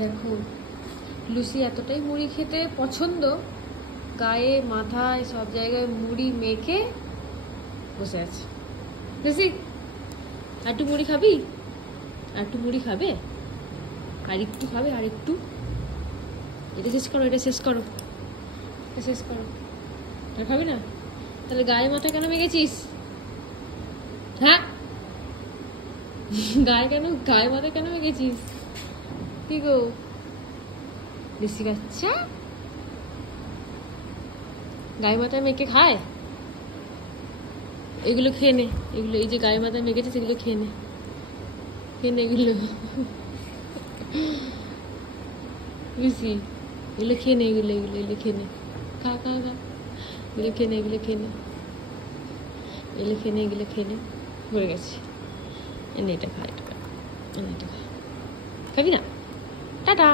দেখো লুসি এতটাই মুড়ি খেতে পছন্দ, গায়ে মাথায় সব জায়গায় মুড়ি মেখে বসে আছে। লুসি আর একটু মুড়ি খাবি? আর একটু মুড়ি খাবে? আর একটু খাবে? আর একটু? এটা শেষ করো, এটা শেষ করো, এটা শেষ করো। আর খাবি না? তাহলে গায়ে মাথা কেন মেখেছিস? হ্যাঁ, গায়ে মাথা কেন মেখেছিস? কি গো লুসি বাচ্চা, গায়ে মাথায় মেখে খায়? এগুলো খেয়ে নে, এগুলো এই যে গায়ে মাথায় মেখেছে সেগুলো খেয়ে নে, খেয়ে নে এগুলো। লুসি এগুলো খেয়ে নে, এগুলো এগুলো এগুলো খেয়ে নে, খা খা খা, এগুলো খেয়ে নে, এগুলো খেয়ে নে, এগুলো খেয়ে নে, এগুলো খেয়ে নে, ভরে গেছে। এনে এটা খা, এটা খা, এনে এটা খা, খাবি না? টাটা।